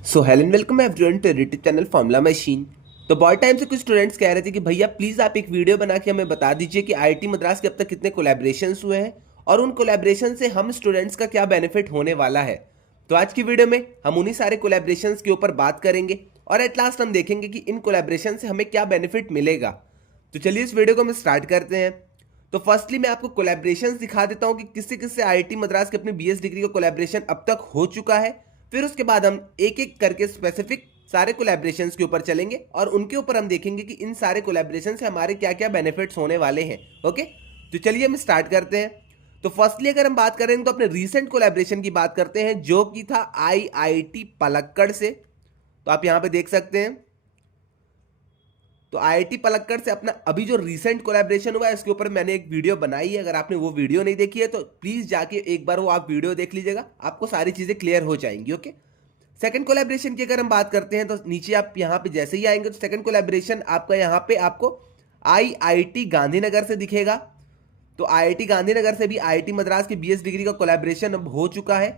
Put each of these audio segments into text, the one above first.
So hello and welcome everyone to YouTube channel formula machine. तो बहुत time से कुछ स्टूडेंट्स कह रहे थे कि भैया प्लीज़ आप एक वीडियो बना के हमें बता दीजिए कि आईआईटी मद्रास के अब तक कितने कोलैबोरेशंस हुए हैं और उन कोलैबोरेशन से हम स्टूडेंट्स का क्या बेनिफिट होने वाला है। तो आज की वीडियो में हम उन्हीं सारे कोलैबोरेशंस के ऊपर बात करेंगे और एट लास्ट हम देखेंगे कि इन कोलैबोरेशन से हमें क्या बेनिफिट मिलेगा। तो चलिए इस वीडियो को हम स्टार्ट करते हैं। तो फर्स्टली मैं आपको कोलैबोरेशंस दिखा देता हूं कि किससे किससे आईआईटी मद्रास के अपनी बीएस डिग्री का कोलैबोरेशन अब तक हो चुका है। फिर उसके बाद हम एक एक करके स्पेसिफिक सारे कोलैबोरेशंस के ऊपर चलेंगे और उनके ऊपर हम देखेंगे कि इन सारे कोलैबोरेशन से हमारे क्या क्या बेनिफिट्स होने वाले हैं। ओके, तो चलिए हम स्टार्ट करते हैं। तो फर्स्टली अगर हम बात करें तो अपने रीसेंट कोलैबोरेशन की बात करते हैं जो कि था आईआईटी पलक्कड़ से। तो आप यहां पे देख सकते हैं, तो आईआईटी पलक्कड़ से अपना अभी जो रीसेंट कोलैबोरेशन हुआ है इसके ऊपर मैंने एक वीडियो बनाई है। अगर आपने वो वीडियो नहीं देखी है तो प्लीज जाके एक बार वो आप वीडियो देख लीजिएगा, आपको सारी चीजें क्लियर हो जाएंगी। ओके, सेकंड कोलैबोरेशन की अगर हम बात करते हैं तो नीचे आप यहाँ पे जैसे ही आएंगे तो सेकंड कोलैबोरेशन आपका यहाँ पे आपको आईआईटी गांधीनगर से दिखेगा। तो आईआईटी गांधीनगर से भी आईआईटी मद्रास की बीएस डिग्री का कोलैबोरेशन अब हो चुका है।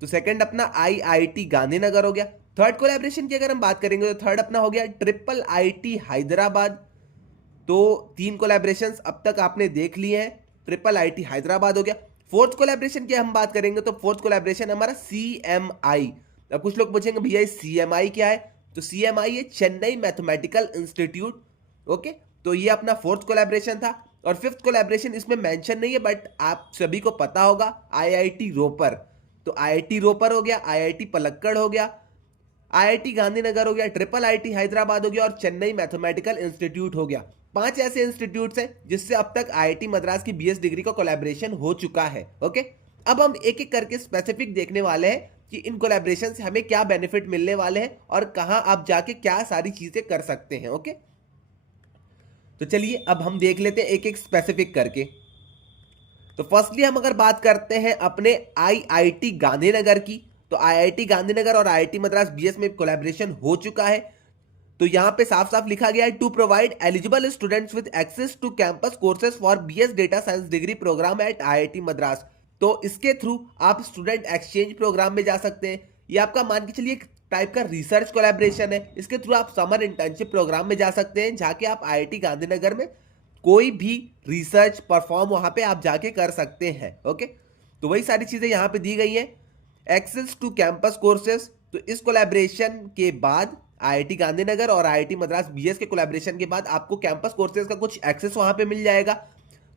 तो सेकंड अपना आईआईटी गांधीनगर हो गया। थर्ड कोलैबोरेशन की अगर हम बात करेंगे तो थर्ड अपना हो गया ट्रिपल आईटी हैदराबाद। तो तीन कोलैबोरेशंस अब तक आपने देख लिए हैं। ट्रिपल आईटी हैदराबाद हो गया। फोर्थ कोलैबोरेशन की हम बात करेंगे तो फोर्थ कोलैबोरेशन हमारा सीएमआई। अब कुछ लोग पूछेंगे भैया सीएमआई क्या है, तो सीएमआई है चेन्नई मैथमेटिकल इंस्टीट्यूट। ओके, तो ये अपना फोर्थ कोलैबोरेशन था। और फिफ्थ कोलैबोरेशन इसमें मेंशन नहीं है बट आप सभी को पता होगा, आईआईटी रोपर। तो आईआईटी रोपर हो गया, आईआईटी पलक्कड़ हो गया, आईआईटी गांधीनगर हो गया, ट्रिपल आईटी हैदराबाद हो गया और चेन्नई मैथमेटिकल इंस्टीट्यूट हो गया। पांच ऐसे इंस्टीट्यूट्स हैं जिससे अब तक आईआईटी मद्रास की बीएस डिग्री का कोलैबोरेशन हो चुका है। ओके, अब हम एक एक करके स्पेसिफिक देखने वाले हैं कि इन कोलैबोरेशन से हमें क्या बेनिफिट मिलने वाले हैं और कहां आप जाके क्या सारी चीजें कर सकते हैं। ओके, तो चलिए अब हम देख लेते हैं एक एक स्पेसिफिक करके। तो फर्स्टली हम अगर बात करते हैं अपने आईआईटी गांधीनगर की, तो आईआईटी गांधीनगर और आईआईटी मद्रास बीएस में कोलैबोरेशन हो चुका है। तो यहां पे साफ साफ लिखा गया है to provide eligible students with access to campus courses for BS data science degree programme at IIT Madras. तो इसके थ्रू आप स्टूडेंट एक्सचेंज प्रोग्राम में जा सकते हैं। ये आपका मान के चलिए एक टाइप का रिसर्च कोलैबोरेशन है। इसके थ्रू आप समर इंटर्नशिप प्रोग्राम में जा सकते हैं, जाके आप आईआईटी गांधीनगर में कोई भी रिसर्च परफॉर्म वहां पे आप जाके कर सकते हैं। ओके, तो वही सारी चीजें यहां पे दी गई हैं। एक्सेस टू कैंपस कोर्सेज, तो इस कोलैबोरेशन के बाद आईआईटी गांधीनगर और आईआईटी मद्रास बीएस के कोलैबोरेशन के बाद आपको कैंपस कोर्सेज का कुछ एक्सेस वहां पे मिल जाएगा।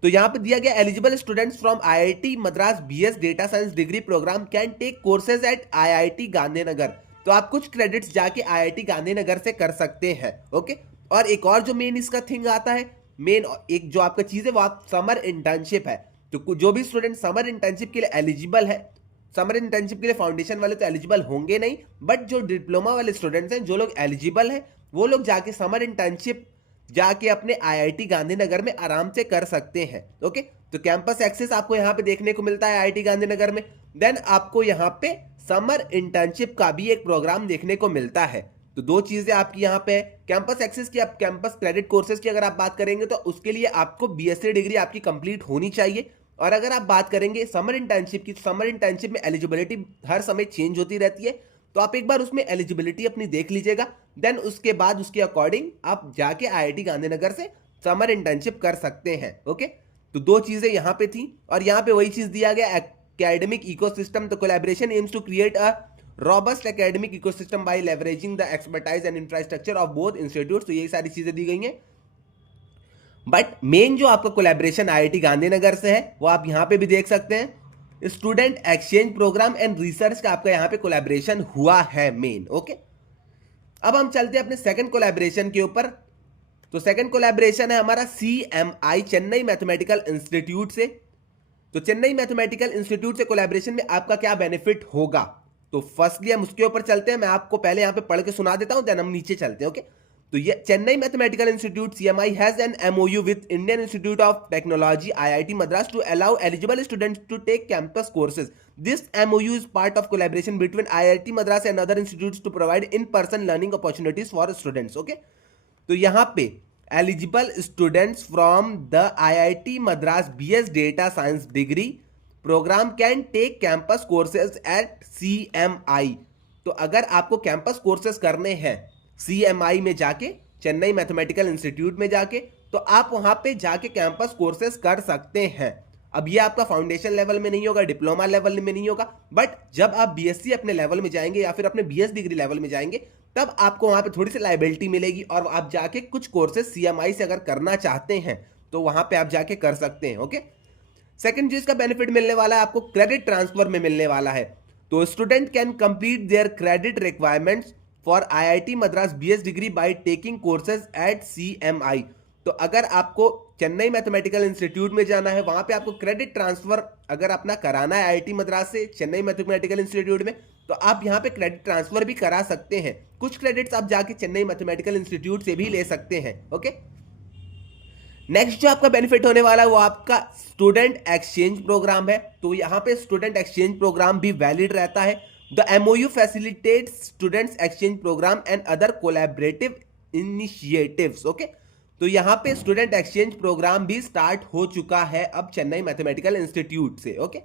तो यहां पे दिया गया eligible students from IIT Madras BS data science degree programme can take courses at IIT Gandhinagar. तो आप कुछ क्रेडिट्स जाके आईआईटी गांधीनगर से कर सकते हैं। ओके, और एक और जो मेन इसका थिंग आता है, मेन एक जो आपका चीज है वो आप समर इंटर्नशिप है। तो जो भी स्टूडेंट समर इंटर्नशिप के लिए एलिजिबल है, समर इंटर्नशिप के लिए फाउंडेशन वाले तो एलिजिबल होंगे नहीं, बट जो डिप्लोमा वाले स्टूडेंट्स हैं जो लोग एलिजिबल हैं वो लोग जाके समर इंटर्नशिप जाके अपने आईआईटी गांधीनगर में आराम से कर सकते हैं। ओके, तो कैंपस एक्सेस आपको यहाँ पे देखने को मिलता है आईआईटी गांधीनगर में। देन आपको यहाँ पे समर इंटर्नशिप का भी एक प्रोग्राम देखने को मिलता है। तो दो चीजें आपकी यहाँ पे कैंपस एक्सेस की। आप कैंपस क्रेडिट कोर्सेज की अगर आप बात करेंगे तो उसके लिए आपको बीएससी डिग्री आपकी कंप्लीट होनी चाहिए। और अगर आप बात करेंगे समर इंटर्नशिप की, तो समर इंटर्नशिप में एलिजिबिलिटी हर समय चेंज होती रहती है। तो आप एक बार उसमें एलिजिबिलिटी अपनी देख लीजिएगा, देन उसके बाद उसके अकॉर्डिंग आप जाके आईआईटी गांधीनगर से समर इंटर्नशिप कर सकते हैं। ओके, तो दो चीजें यहाँ पे थी और यहाँ पे वही चीज दिया गया एकेडमिक इकोसिस्टम। तो collaboration aims to create a robust academic ecosystem by leveraging the expertise and infrastructure of both institute. तो यही सारी चीजें दी गई हैं। बट मेन जो आपका कोलैबोरेशन आईआईटी गांधीनगर से है वो आप यहां पे भी देख सकते हैं, student exchange programme and research का आपका यहां पे कोलैबोरेशन हुआ है मेन। ओके, अब हम चलते हैं अपने सेकंड कोलैबोरेशन के ऊपर। तो सेकंड कोलैबोरेशन है हमारा सीएमआई चेन्नई मैथमेटिकल इंस्टीट्यूट से। तो चेन्नई मैथमेटिकल इंस्टीट्यूट से कोलैबोरेशन में आपका क्या बेनिफिट होगा, तो फर्स्टली हम उसके ऊपर चलते हैं। मैं आपको पहले यहां पे पढ़ के सुना देता हूं, देन हम नीचे चलते हैं। ओके, तो ये Chennai mathematical institute CMI has an MOU with Indian institute of technology IIT Madras to allow eligible students to take campus courses. This MOU is part of collaboration between IIT Madras and other institutes to provide in person learning opportunities for students. Okay, तो यहां पे eligible students from the IIT Madras BS data science degree program can take campus courses at CMI। तो अगर आपको campus courses करने हैं CMI में जाके, चेन्नई मैथमेटिकल इंस्टीट्यूट में जाके, तो आप वहां पे जाके कैंपस कोर्सेज कर सकते हैं। अब ये आपका फाउंडेशन लेवल में नहीं होगा, डिप्लोमा लेवल में नहीं होगा, बट जब आप BSc अपने लेवल में जाएंगे या फिर अपने BS डिग्री लेवल में जाएंगे, तब आपको वहां पे थोड़ी सी लाइबिलिटी मिलेगी और आप जाके कुछ कोर्सेज CMI से अगर करना चाहते हैं तो वहां पे आप जाके कर सकते हैं। ओके, सेकंड जो इसका बेनिफिट मिलने वाला है, आपको क्रेडिट ट्रांसफर में मिलने वाला है। तो student can complete their credit requirements for IIT Madras BS degree by taking courses eight CMI। तो अगर आपको चेन्नई मैथमेटिकल इंस्टीट्यूट में जाना है, वहां पे आपको क्रेडिट ट्रांसफर अगर अपना कराना है IIT मद्रास से चेन्नई मैथमेटिकल इंस्टीट्यूट में, तो आप यहाँ पे क्रेडिट ट्रांसफर भी करा सकते हैं। कुछ क्रेडिट्स आप जाके चेन्नई मैथमेटिकल इंस्टीट्यूट से भी ले सकते हैं। ओके, नेक्स्ट जो आपका बेनिफिट होने वाला है वो आपका स्टूडेंट एक्सचेंज प्रोग्राम है। तो यहाँ पे स्टूडेंट एक्सचेंज प्रोग्राम भी वैलिड रहता है। The MOU facilitates students exchange programme and other collaborative initiatives. Okay, तो यहाँ पे स्टूडेंट एक्सचेंज प्रोग्राम भी स्टार्ट हो चुका है अब चेन्नई मैथमेटिकल इंस्टीट्यूट से। ओके,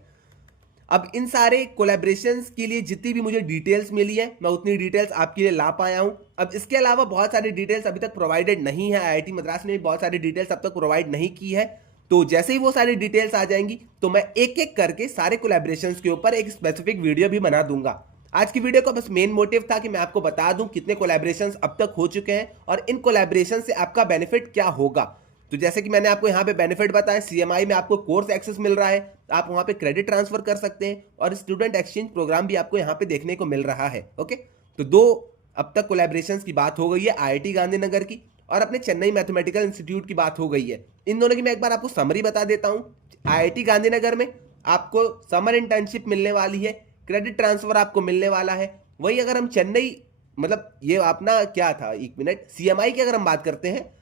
अब इन सारे कोलैबोरेशंस के लिए जितनी भी मुझे डिटेल्स मिली है, मैं उतनी डिटेल्स आपके लिए ला पाया हूं। अब इसके अलावा बहुत सारी डिटेल्स अभी तक प्रोवाइडेड नहीं है, IIT मद्रास ने भी बहुत सारी डिटेल्स अब तक प्रोवाइड नहीं की है। तो जैसे ही वो सारी डिटेल्स आ जाएंगी तो मैं एक एक करके सारे कोलैबोरेशंस के ऊपर एक स्पेसिफिक वीडियो भी बना दूंगा। आज की वीडियो का बस मेन मोटिव था कि मैं आपको बता दूं कितने कोलैबोरेशंस अब तक हो चुके हैं और इन कोलैबोरेशन से आपका बेनिफिट क्या होगा। तो जैसे कि मैंने आपको यहाँ पे बेनिफिट बताया, CMI में आपको कोर्स एक्सेस मिल रहा है, आप वहाँ पे क्रेडिट ट्रांसफर कर सकते हैं और स्टूडेंट एक्सचेंज प्रोग्राम भी आपको यहाँ पे देखने को मिल रहा है। ओके, तो दो अब तक कोलैबोरेशंस की बात हो गई है, IIT गांधीनगर की और अपने चेन्नई मैथमेटिकल इंस्टीट्यूट की बात हो गई है। इन दोनों की मैं एक बार आपको समरी बता देता हूँ। IIT गांधीनगर में आपको समर इंटर्नशिप मिलने वाली है, क्रेडिट ट्रांसफर आपको मिलने वाला है। वही अगर हम चेन्नई, मतलब ये अपना क्या था, एक मिनट, CMI की अगर हम बात करते हैं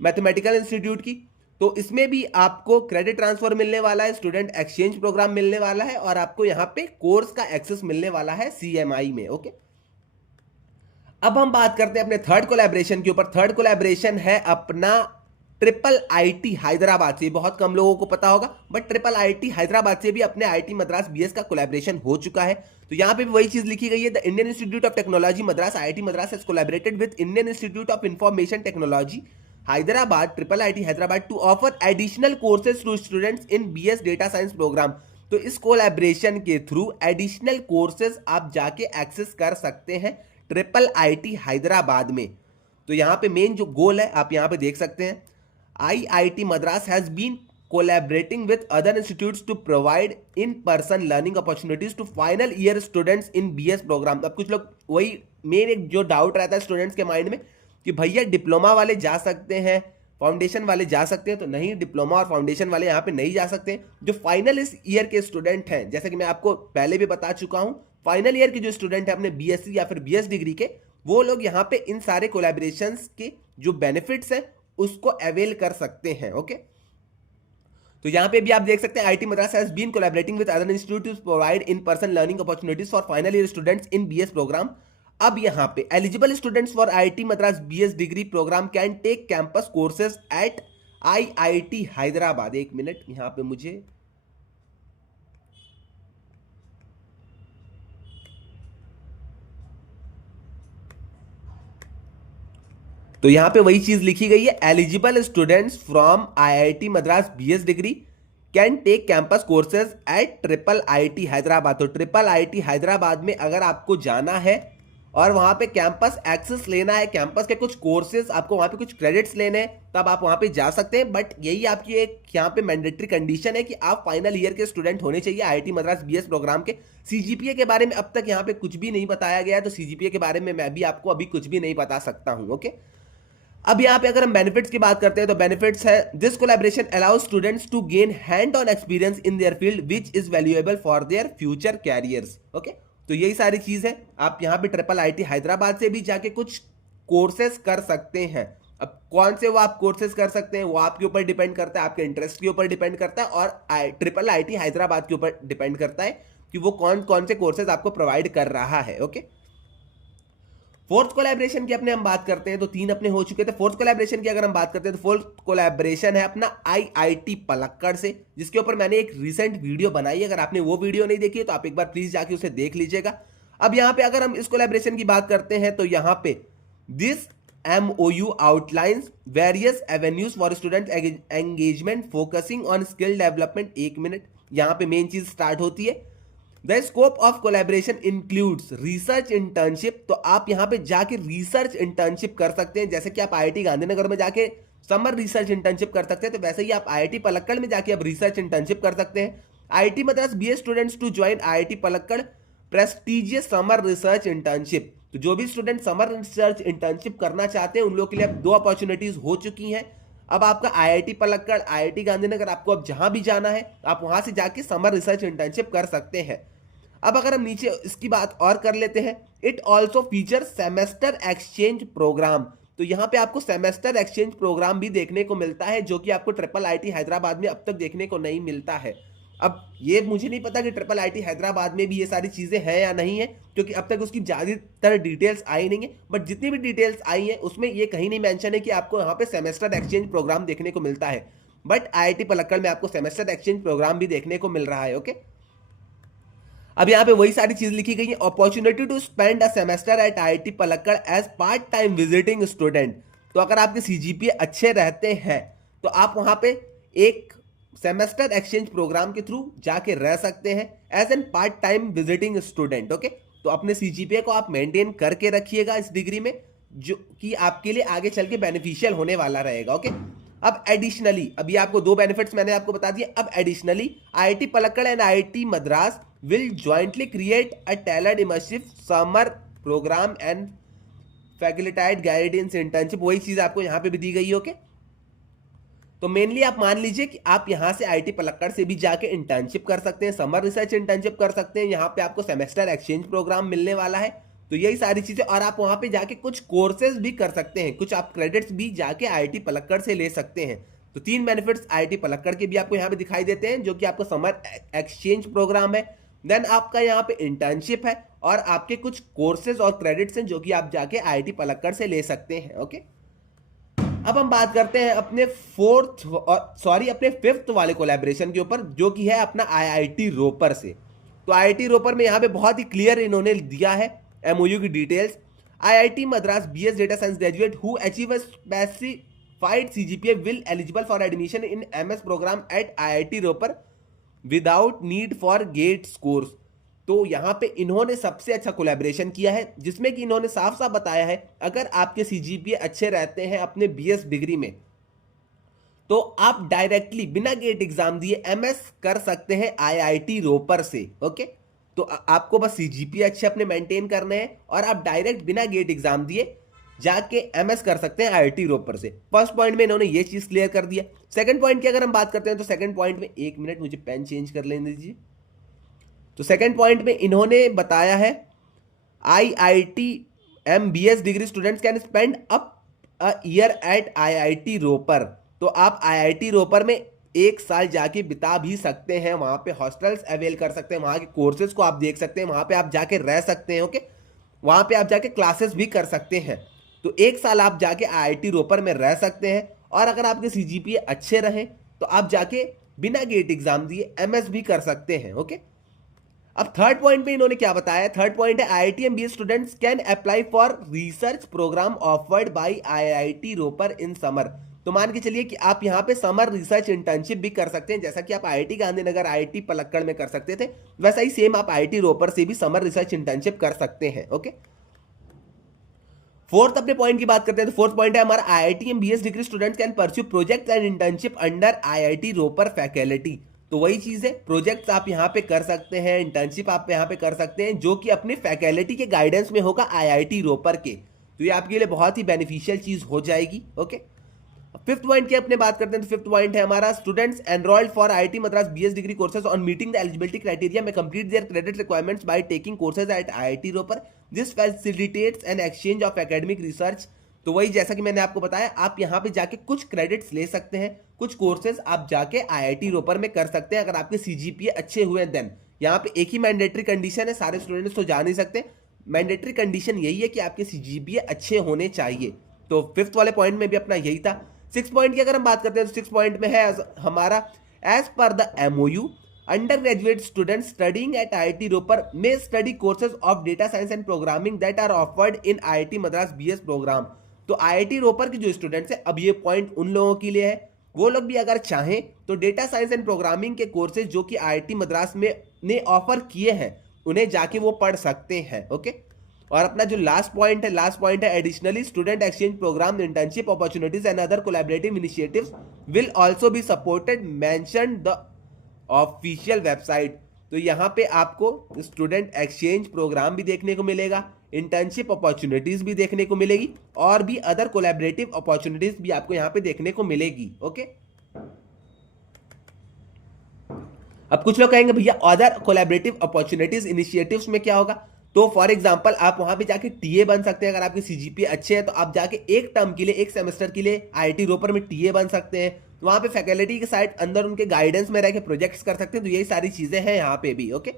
मैथमेटिकल इंस्टीट्यूट की, तो इसमें भी आपको क्रेडिट ट्रांसफर मिलने वाला है, स्टूडेंट एक्सचेंज प्रोग्राम मिलने वाला है और आपको यहां पे कोर्स का एक्सेस मिलने वाला है CMI में। ओके, अब हम बात करते हैं अपने थर्ड कोलैबोरेशन के ऊपर। थर्ड कोलैबोरेशन है अपना IIT हैदराबाद से। बहुत कम लोगों को पता होगा, बट IIT हैदराबाद से भी अपने IIT मद्रास BS का कोलैबोरेशन हो चुका है। तो यहां पे भी वही चीज लिखी गई है, the Indian institute of technology Madras IIT Madras has collaborated with Indian institute of information technology Hyderabad, IIT Hyderabad to offer additional courses to students in BS Data Science program। तो इस कोलैबोरेशन के थ्रू एडिशनल कोर्सेज आप जाके access कर सकते हैं IIT Hyderabad में। तो यहाँ पे मेन जो गोल है आप यहाँ पे देख सकते हैं, IIT Madras has been collaborating with other institutes to provide in-person learning opportunities to final year students in BS program। अब कुछ लोग वही मेन एक जो डाउट रहता है स्टूडेंट्स के माइंड में कि भैया डिप्लोमा वाले जा सकते हैं, फाउंडेशन वाले जा सकते हैं, तो नहीं, डिप्लोमा और फाउंडेशन वाले यहाँ पे नहीं जा सकते। जो फाइनल इस ईयर के स्टूडेंट हैं, जैसे कि मैं आपको पहले भी बता चुका हूँ, फाइनल ईयर के जो स्टूडेंट हैं अपने BSc या फिर BS डिग्री के, वो लोग यहाँ पे इन सारे कोलैबोरेशंस के जो बेनिफिट्स हैं उसको अवेल कर सकते हैं। ओके, तो यहाँ पे भी आप देख सकते हैं IIT Madras has been collaborating with other institute to provide in person learning opportunities for final year students in BS programme. अब यहाँ पे एलिजिबल स्टूडेंट्स फॉर IIT Madras BS degree programme can take campus courses at IIT Hyderabad. एक मिनट, यहाँ पे मुझे तो यहाँ पे वही चीज लिखी गई है, eligible students from IIT Madras BS degree can take campus courses at IIT Hyderabad. तो IIT हैदराबाद में अगर आपको जाना है और वहां पे कैंपस एक्सेस लेना है, कैंपस के कुछ कोर्सेज, आपको वहां पे कुछ क्रेडिट्स लेने हैं, तब आप वहां पे जा सकते हैं। बट यही आपकी एक यहाँ पे मैंडेटरी कंडीशन है कि आप फाइनल ईयर के स्टूडेंट होने चाहिए IIT मद्रास BS प्रोग्राम के। CGPA के बारे में अब तक यहाँ पे कुछ भी नहीं बताया गया है, तो CGPA के बारे में मैं भी आपको अभी कुछ भी नहीं बता सकता हूँ। ओके, अब यहाँ पे अगर हम बेनिफिट्स की बात करते हैं तो बेनिफिट्स है, this collaboration allows students to gain hand on experience in their field which is valuable for their future careers. Okay, तो यही सारी चीज है। आप यहाँ पे IIT हैदराबाद से भी जाके कुछ कोर्सेज कर सकते हैं। अब कौन से वो आप कोर्सेज कर सकते हैं वो आपके ऊपर डिपेंड करता है, आपके इंटरेस्ट के ऊपर डिपेंड करता है और IIT हैदराबाद के ऊपर डिपेंड करता है कि वो कौन कौन से कोर्सेज आपको प्रोवाइड कर रहा है। ओके, फोर्थ कोलैबोरेशन की अपने हम बात करते हैं तो 3 अपने हो चुके थे। फोर्थ कोलैबोरेशन की अगर हम बात करते हैं तो फोर्थ कोलैबोरेशन है अपना IIT पलक्कड़ से, जिसके ऊपर मैंने एक रिसेंट वीडियो बनाई है। अगर आपने वो वीडियो नहीं देखी है तो आप एक बार प्लीज जाके उसे देख लीजिएगा। अब यहाँ पे अगर हम इस कोलैबोरेशन की बात करते हैं तो यहाँ पे this MOU outlines various avenues for student engagement focusing on skill development। 1 minute, यहाँ पे मेन चीज स्टार्ट होती है। The scope of collaboration includes research internship. तो आप यहाँ पे जाके रिसर्च इंटर्नशिप कर सकते हैं, जैसे कि आप IIT गांधीनगर में जाके समर रिसर्च इंटर्नशिप कर सकते हैं, तो वैसे ही आप IIT पलक्कड़ में जाके अब रिसर्च इंटर्नशिप कर सकते हैं। IIT Madras BA students to join IIT Palakkad prestigious summer research internship. तो जो भी स्टूडेंट समर रिसर्च इंटर्नशिप करना चाहते हैं उन लोगों के लिए अब 2 अपॉर्चुनिटीज हो चुकी हैं। अब आपका IIT पलक्कड़, IIT गांधीनगर, आपको अब जहां भी जाना है आप वहां से जाके समर रिसर्च इंटर्नशिप कर सकते हैं। अब अगर हम नीचे इसकी बात और कर लेते हैं, it also feature semester exchange programme. तो यहाँ पे आपको सेमेस्टर एक्सचेंज प्रोग्राम भी देखने को मिलता है, जो कि आपको IIIT हैदराबाद में अब तक देखने को नहीं मिलता है। अब ये मुझे नहीं पता कि IIIT हैदराबाद में भी ये सारी चीजें हैं या नहीं है, क्योंकि अब तक उसकी ज्यादातर डिटेल्स आई नहीं है। बट जितनी भी डिटेल्स आई हैं उसमें ये कहीं नहीं मेंशन है कि आपको यहाँ पे सेमेस्टर एक्सचेंज प्रोग्राम देखने को मिलता है। बट IIT पलक्कड़ में आपको सेमेस्टर एक्सचेंज प्रोग्राम भी देखने को मिल रहा है। ओके, अब यहाँ पे वही सारी चीज लिखी गई है। Opportunity to spend a semester at IIT Palakkad as part time visiting student. तो अगर आपके CGPA अच्छे रहते हैं तो आप वहां पे एक सेमेस्टर एक्सचेंज प्रोग्राम के थ्रू जाके रह सकते हैं as an part time visiting student. Okay, तो अपने CGPA को आप मेंटेन करके रखिएगा इस डिग्री में, जो कि आपके लिए आगे चल के बेनिफिशियल होने वाला रहेगा। ओके, अब एडिशनली, अभी आपको 2 बेनिफिट्स मैंने आपको बता दिए। अब additionally IIT Palakkad and IIT Madras will jointly create a tailored immersive summer program and facilitated guidance internship। वही चीज आपको यहाँ पे भी दी गई है। ओके, तो मेनली आप मान लीजिए कि आप यहाँ से IIT पलक्कड़ से भी जाके इंटर्नशिप कर सकते हैं, समर रिसर्च इंटर्नशिप कर सकते हैं, यहाँ पे आपको सेमेस्टर एक्सचेंज प्रोग्राम मिलने वाला है। तो यही सारी चीजें, और आप वहाँ पे जाके कुछ कोर्सेज भी कर सकते हैं, कुछ आप क्रेडिट्स भी जाके IIT पलक्कड़ से ले सकते हैं। तो 3 बेनिफिट्स IIT पलक्कड़ के भी आपको यहाँ पे दिखाई देते हैं, जो कि आपका समर एक्सचेंज प्रोग्राम है, देन आपका यहाँ पे इंटर्नशिप है, और आपके कुछ कोर्सेज और क्रेडिट्स हैं जो कि आप जाके IIT पलक्कड़ से ले सकते हैं। ओके, अब हम बात करते हैं अपने अपने 5th वाले कोलैबोरेशन के ऊपर, जो कि है अपना IIT रोपर से। तो IIT रोपर में यहाँ पे बहुत ही क्लियर इन्होंने दिया है MOU की details. IIT Madras BS data science graduate who achieve specified CGPA will eligible for admission in MS program at IIT Ropar without need for GATE scores. तो यहाँ पे इन्होंने सबसे अच्छा कोलैबोरेशन किया है, जिसमें कि इन्होंने साफ साफ बताया है अगर आपके CGPA अच्छे रहते हैं अपने BS डिग्री में तो आप डायरेक्टली बिना गेट एग्जाम दिए MS कर सकते हैं IIT रोपर से। ओके, तो आपको बस CGPA अच्छे अपने मेंटेन करने हैं और आप डायरेक्ट बिना गेट एग्जाम दिए जाके MS कर सकते हैं IIT रोपर से। फर्स्ट पॉइंट में इन्होंने ये चीज क्लियर कर दिया। सेकंड पॉइंट की अगर हम बात करते हैं तो सेकंड पॉइंट में, 1 मिनट मुझे पेन चेंज कर लेने दीजिए। तो सेकंड पॉइंट में इन्होंने बताया है IIT MBS degree students can spend up a year at IIT Ropar. तो आप IIT रोपर में 1 साल जाके बिता भी सकते हैं, वहां पे हॉस्टल्स अवेल कर सकते हैं, वहां के कोर्सेज को आप देख सकते हैं, वहां पे आप जाके रह सकते हैं। ओके, वहां पे आप जाके क्लासेस भी कर सकते हैं। तो 1 साल आप जाके IIT रोपर में रह सकते हैं, और अगर आपके CGPA अच्छे रहे तो आप जाके बिना गेट एग्जाम दिए MS भी कर सकते हैं। ओके, अब थर्ड पॉइंट में इन्होंने क्या बताया, थर्ड पॉइंट है IIT MBA students can apply for research program offered by IIT Ropar in summer. तो मान के चलिए कि आप यहाँ पे समर रिसर्च इंटर्नशिप भी कर सकते हैं, जैसा कि आप IIT गांधीनगर IIT पलक्कड़ में कर सकते थे, वैसा ही सेम आप IIT रोपर से भी समर रिसर्च इंटर्नशिप कर सकते हैं। ओके, फोर्थ अपने पॉइंट की बात करते हैं। तो फोर्थ पॉइंट है हमारा IIT MBS degree students can pursue project and internship under IIT Ropar faculty. तो वही चीज है, प्रोजेक्ट्स आप यहाँ पे कर सकते हैं, इंटर्नशिप आप यहाँ पे कर सकते हैं, जो कि अपनी फैकल्टी के गाइडेंस में होगा IIT रोपर के। तो ये आपके लिए बहुत ही बेनिफिशियल चीज हो जाएगी। ओके, फिफ्थ पॉइंट की अपने बात करते हैं। तो फिफ्थ पॉइंट है हमारा students enrolled for IIT Madras BS degree courses on meeting the eligibility criteria may complete their credit requirements by taking courses at IIT Ropar. This facilitates an exchange of academic research. तो वही जैसा कि मैंने आपको बताया, आप यहाँ पे जाके कुछ क्रेडिट्स ले सकते हैं, कुछ कोर्सेज आप जाके IIT रोपर में कर सकते हैं अगर आपके CGPA अच्छे हुए। देन यहाँ पे एक ही मैंडेटरी कंडीशन है, सारे स्टूडेंट्स तो जा नहीं सकते, मैंडेटरी कंडीशन यही है कि आपके CGPA अच्छे होने चाहिए। तो फिफ्थ वाले पॉइंट में भी अपना यही था। सिक्स पॉइंट की अगर हम बात करते हैं तो सिक्स पॉइंट में है हमारा as per the MOU undergraduate student studying at IIT Ropar may study courses of data science and programming that are offered in IIT Madras BS program. तो IIT रोपर के जो स्टूडेंट्स हैं, अब ये पॉइंट उन लोगों के लिए है, वो लोग भी अगर चाहें तो डेटा साइंस एंड प्रोग्रामिंग के कोर्सेज जो कि IIT मद्रास में ने ऑफर किए हैं उन्हें जाके वो पढ़ सकते हैं। ओके, और अपना जो लास्ट पॉइंट है additionally student exchange program, internship opportunities and other collaborative initiatives will also be supported, mention the official website. तो यहाँ पे आपको स्टूडेंट एक्सचेंज प्रोग्राम भी देखने को मिलेगा, इंटर्नशिप अपॉर्चुनिटीज भी देखने को मिलेगी और भी अदर कोलैबोरेटिव अपॉर्चुनिटीज भी आपको यहाँ पे देखने को मिलेगी। ओके, अब कुछ लोग कहेंगे भैया अदर कोलैबोरेटिव अपॉर्चुनिटीज इनिशिएटिव्स में क्या होगा? तो फॉर एग्जांपल आप वहां पे जाके टीए बन सकते हैं। अगर आपके CGPA अच्छे हैं तो आप जाके एक टर्म के लिए, एक सेमेस्टर के लिए IIT रोपर में टीए बन सकते हैं। तो वहां पे फैकल्टी के साइड अंदर उनके गाइडेंस में रह के प्रोजेक्ट्स कर सकते हैं। तो यही सारी चीजें हैं यहाँ पे भी। ओके,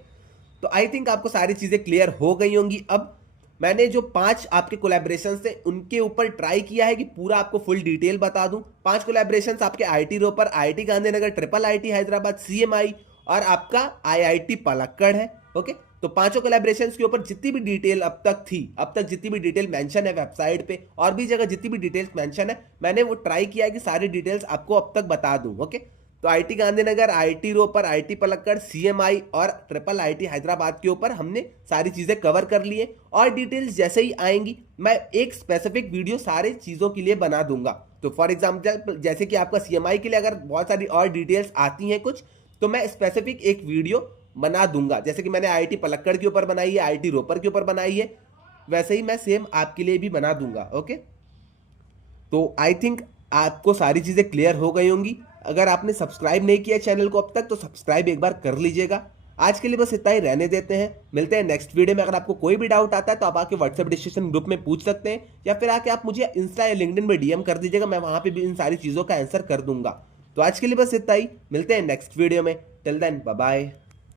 तो आई थिंक आपको सारी चीजें क्लियर हो गई होंगी। अब मैंने जो 5 आपके कोलैबोरेशंस थे उनके ऊपर ट्राई किया है कि पूरा आपको फुल डिटेल बता दूं। 5 कोलैबोरेशंस आपके IIT Ropar, IIT Gandhinagar, IIIT Hyderabad, CMI और आपका IIT पलक्कड़ है। ओके, तो पांचों कोलैबोरेशंस के ऊपर जितनी भी डिटेल अब तक जितनी भी डिटेल मेंशन है वेबसाइट पे और भी जगह जितनी भी डिटेल्स मेंशन है, मैंने वो ट्राई किया है कि सारी डिटेल्स आपको अब तक बता दूं। ओके, तो IIT Gandhinagar, IIT Ropar, IIT Palakkad, CMI और IIIT हैदराबाद के ऊपर हमने सारी चीजें कवर कर ली है और डिटेल्स जैसे ही आएंगी मैं एक स्पेसिफिक वीडियो सारे चीजों के लिए बना दूंगा। तो फॉर एग्जाम्पल जैसे कि आपका CMI के लिए अगर बहुत सारी और डिटेल्स आती हैं कुछ, तो मैं स्पेसिफिक एक वीडियो बना दूंगा। जैसे कि मैंने IIT पलक्कड़ के ऊपर बनाई है, IIT रोपर के ऊपर बनाई है, वैसे ही मैं सेम आपके लिए भी बना दूंगा। ओके, तो आई थिंक आपको सारी चीजें क्लियर हो गई होंगी। अगर आपने सब्सक्राइब नहीं किया चैनल को अब तक तो सब्सक्राइब एक बार कर लीजिएगा। आज के लिए बस इतना ही रहने देते हैं, मिलते हैं नेक्स्ट वीडियो में। अगर आपको कोई भी डाउट आता है तो आप आके व्हाट्सएप डिस्कशन ग्रुप में पूछ सकते हैं या फिर आके आप मुझे इंस्टा या लिंक्डइन में DM कर दीजिएगा, मैं वहां पे भी इन सारी चीजों का आंसर कर दूंगा। तो आज के लिए बस इतना ही, मिलते हैं नेक्स्ट वीडियो में। Till then bye bye.